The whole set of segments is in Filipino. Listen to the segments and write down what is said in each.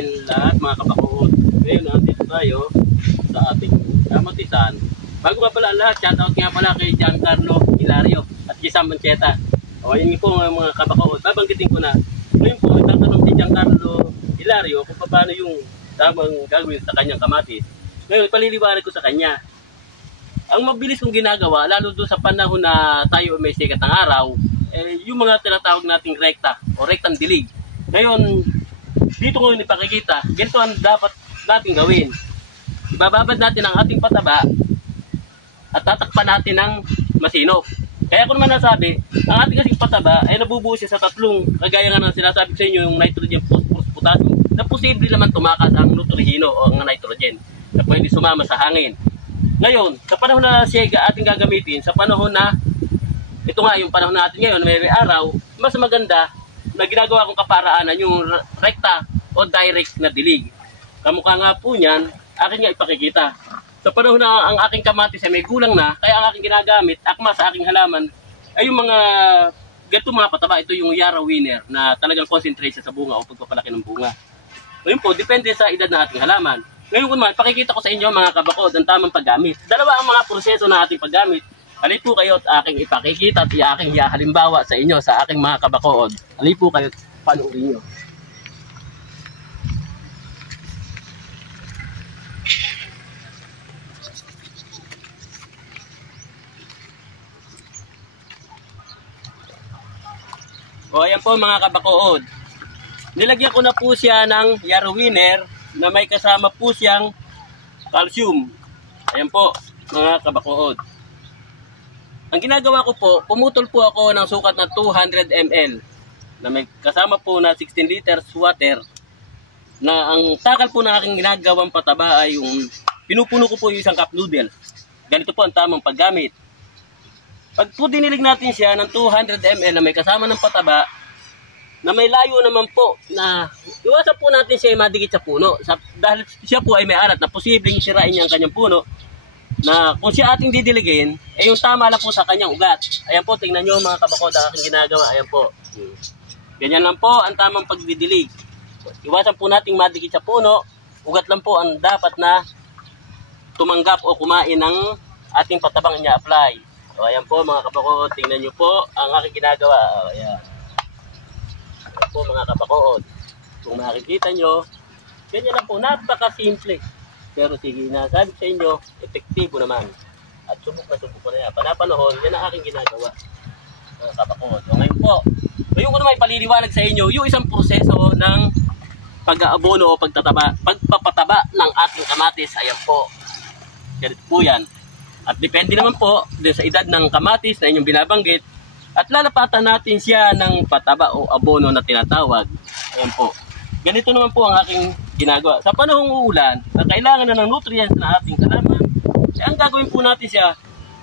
natin lahat mga kabakuod. Ngayon, nandito tayo sa ating kamatisan. Bago nga pala ang lahat, shoutout nga pala kay Giancarlo Hilario at Gisam Mancheta. O, yun po mga kabakuod. Babanggitin ko na. Ngayon po, itatanong si Giancarlo Hilario kung paano yung tamang gagawin sa kanyang kamatis. Ngayon, paliliwanag ko sa kanya. Ang mabilis kong ginagawa, lalo doon sa panahon na tayo may sikat ng araw, yung mga tinatawag nating rekta o rektang dilig. Ngayon, dito ko yung ipakikita, ganito ang dapat natin gawin. Ibababad natin ang ating pataba at tatakpan natin ng masinop. Kaya ko naman nasabi, ang ating kasing pataba ay nabubuo siya sa tatlong, kagaya nga ng sinasabi sa inyo, yung nitrogen, phosphorus, potassium, na posible naman tumakas ang nutrihino o ang nitrogen na pwede sumama sa hangin. Ngayon, sa panahon na siya ating gagamitin, sa panahon na, ito nga yung panahon natin ngayon, may araw, mas maganda na ginagawa kong kaparaanan yung rekta o direct na dilig. Kamukha nga po niyan, akin nga ipakikita. Sa panahon na ang aking kamatis ay may gulang na, kaya ang aking ginagamit, akma sa aking halaman, ay yung mga, ganito mga pataba, ito yung Yara Winner na talagang concentrate sa bunga o pagpapalaki ng bunga. Ngayon po, depende sa edad ng ating halaman. Ngayon po naman, pakikita ko sa inyo mga kabakod ang tamang paggamit. Dalawa ang mga proseso na ating paggamit. Halip po kayo at aking ipakikita at aking halimbawa sa inyo sa aking mga kabakod. Halip po kayo at panoorin nyo. O ayan po mga kabakod. Nilagyan ko na po siya ng Yara Winner na may kasama po siyang calcium. Ayan po mga kabakuod. Ang ginagawa ko po, pumutol po ako ng sukat na 200 ml na may kasama po na 16 liters water na ang takal po ng aking ginagawang pataba ay yung pinupuno ko po yung isang cup noodles. Ganito po ang tamang paggamit. Pag po dinilig natin siya ng 200 ml na may kasama ng pataba na may layo naman po na iwasan po natin siya ay madikit sa puno dahil siya po ay may alat na posibleng sirain niya ang kanyang puno na kung siya ating didiligin ay yung tama lang po sa kanyang ugat. Ayan po, tingnan nyo mga kabakod ang aking ginagawa. Ayan po, ganyan lang po ang tamang pagdidilig. Iwasan po nating madikit sa puno, ugat lang po ang dapat na tumanggap o kumain ng ating patabang niya apply. So ayan po mga kabakod, tingnan nyo po ang aking ginagawa. Ayan po mga kabakuod, kung makikita nyo, ganyan lang po, napaka-simple. Pero sige, nasabi sa inyo, epektibo naman. At subok ko na yan. Panapanahon, yan ang aking ginagawa. Mga kabakuod. So ngayon po, ngayon ko naman ipaliliwanag sa inyo yung isang proseso ng pag-aabono o pagpapataba ng ating kamatis. Ayan po. Ganito po yan. At depende naman po din sa edad ng kamatis na inyong binabanggit. At lalapatan natin siya ng pataba o abono na tinatawag. Ayan po. Ganito naman po ang aking ginagawa. Sa panahong uulan, na kailangan na ng nutrients na ating halaman, ang gagawin po natin siya,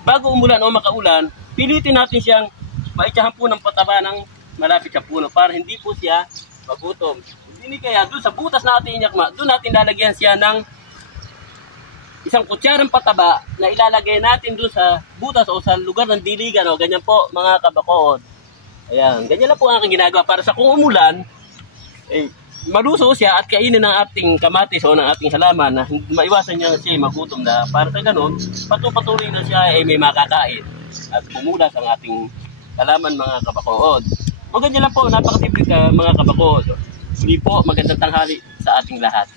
bago umulan o makaulan, pilitin natin siyang maitsahan po ng pataba ng malapit sa puno para hindi po siya magutom. Hindi kaya doon sa butas natin inyakma, doon natin lalagyan siya ng isang kutsarang pataba na ilalagay natin doon sa butas o sa lugar ng diligan o ganyan po mga kabakuod. Ayan, ganyan lang po ang aking ginagawa para sa kung umulan, maluso siya at kainin ng ating kamatis o ng ating halaman na maiwasan niya siya magutom na para sa ganun, patuloy na siya ay may makakain at bumulas ang ating halaman mga kabakuod. O ganyan lang po, napakasimple ka mga kabakuod. Hindi po, magandang tanghali sa ating lahat.